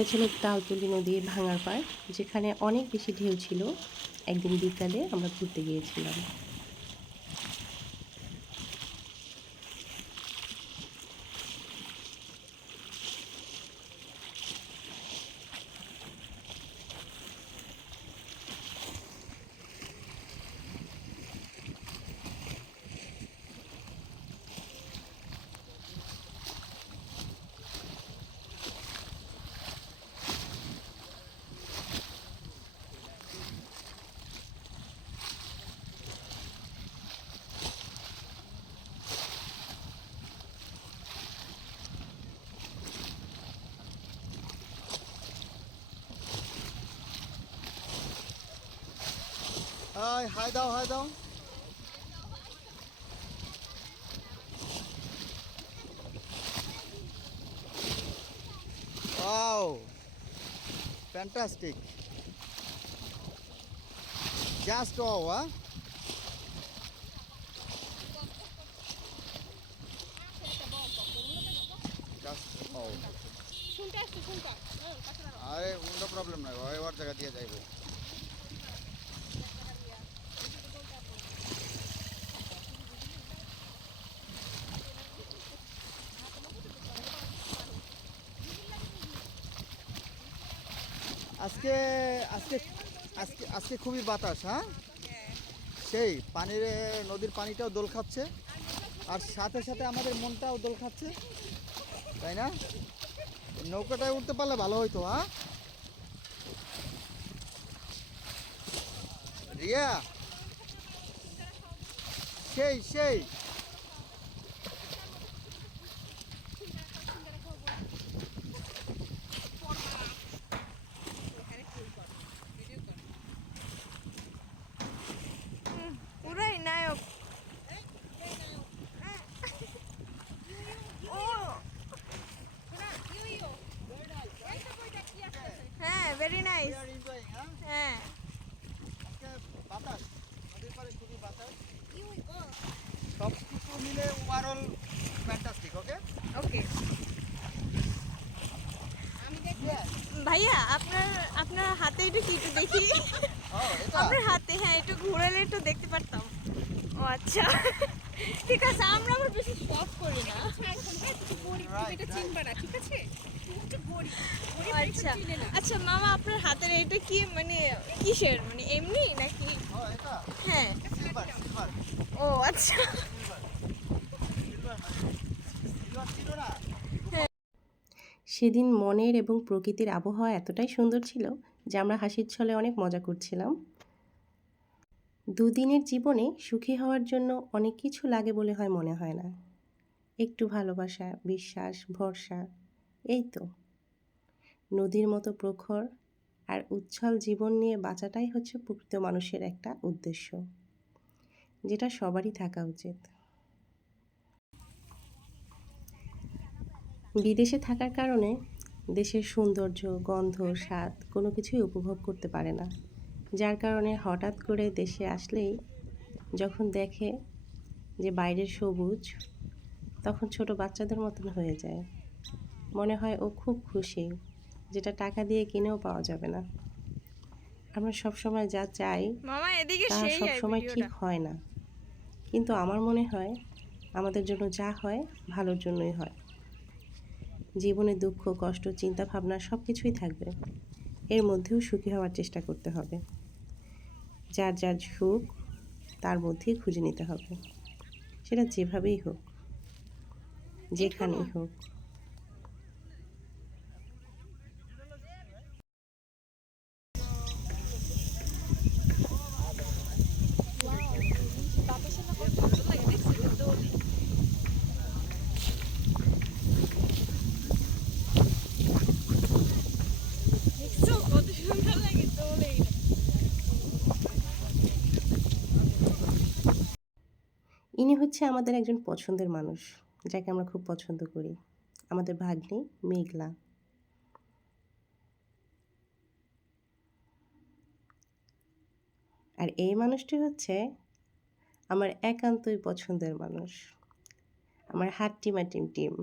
এটা ছিল তালতলি নদীর ভাঙার পাড়, যেখানে অনেক বেশি ঢেউ ছিল। একদিন বিকালে আমরা ঘুরতে গিয়েছিলাম। হাই দাও হাই দাও। Wow, fantastic. Just wow, huh? Just wow. আরে কোনো প্রবলেম নাই, ওই ওর জায়গা দিয়ে যাইবো। আজকে আজকে আজকে আজকে খুবই বাতাস, হ্যাঁ সেই পানির নদীর পানিটাও দোল খাচ্ছে, আর সাথে সাথে আমাদের মনটাও দোল খাচ্ছে, তাই না? নৌকাটায় উঠতে পারলে ভালো হইতো, হ্যাঁ রিয়া? সেই সেই পুরাই নায়ক। হ্যাঁ, ভেরি নাইস। হ্যাঁ, বাতাস, নদীর পাড়ে খুবই বাতাস, সব কিছু মিলে ওভারঅল ফ্যান্টাস্টিক। ওকে ওকে ভাইয়া, আপনার আপনার হাতে একটু কি একটু দেখি। আপনার হাতে, হ্যাঁ, একটু ঘুরালে একটু দেখতে পারতাম। ও আচ্ছা, ঠিক আছে, আমরা আবার বেশি শখ করি না। আচ্ছা আচ্ছা মামা, আপনার হাতের এটা কি মানে কিসের, মানে এমনি নাকি? হ্যাঁ। ও আচ্ছা। সেদিন মনের এবং প্রকৃতির আবহাওয়া এতটাই সুন্দর ছিল যে আমরা হাসির ছলে অনেক মজা করছিলাম। দুদিনের জীবনে সুখী হওয়ার জন্য অনেক কিছু লাগে বলে মনে হয় না। একটু ভালোবাসা, বিশ্বাস, ভরসা, এই তো। নদীর মতো প্রখর আর উচ্ছল জীবন নিয়ে বাঁচাটাই হচ্ছে প্রকৃত মানুষের একটা উদ্দেশ্য, যেটা সবারই থাকা উচিত। বিদেশে থাকার কারণে দেশের সৌন্দর্য, গন্ধ, স্বাদ কোনো কিছুই উপভোগ করতে পারে না। যার কারণে হঠাৎ করে দেশে আসলেই যখন দেখে যে বাইরের সবুজ, তখন ছোট বাচ্চাদের মতন হয়ে যায়। মনে হয় ও খুব খুশি, যেটা টাকা দিয়ে কিনেও পাওয়া যাবে না। আমরা সবসময় যা চাই মামা এদিকে তা সেই সবসময় ঠিক ভিডিওটা। হয় না, কিন্তু আমার মনে হয় আমাদের জন্য যা হয় ভালোর জন্যই হয়। জীবনে দুঃখ, কষ্ট, চিন্তা, ভাবনা সব কিছুই থাকবে, এর মধ্যেও সুখী হওয়ার চেষ্টা করতে হবে। যার যার সুখ তার মধ্যেই খুঁজে নিতে হবে, সেটা যেভাবেই হোক, যেখানেই হোক। দেখছো কত সুন্দর লাগে দোলে। ইনি হচ্ছে আমাদের একজন পছন্দের মানুষ, যাকে আমরা খুব পছন্দ করি, আমাদের ভাগ্নি মেঘলা। আর এই মানুষটি হচ্ছে আমার একান্তই পছন্দের মানুষ, আমার হাট্টিমাটিম টিম।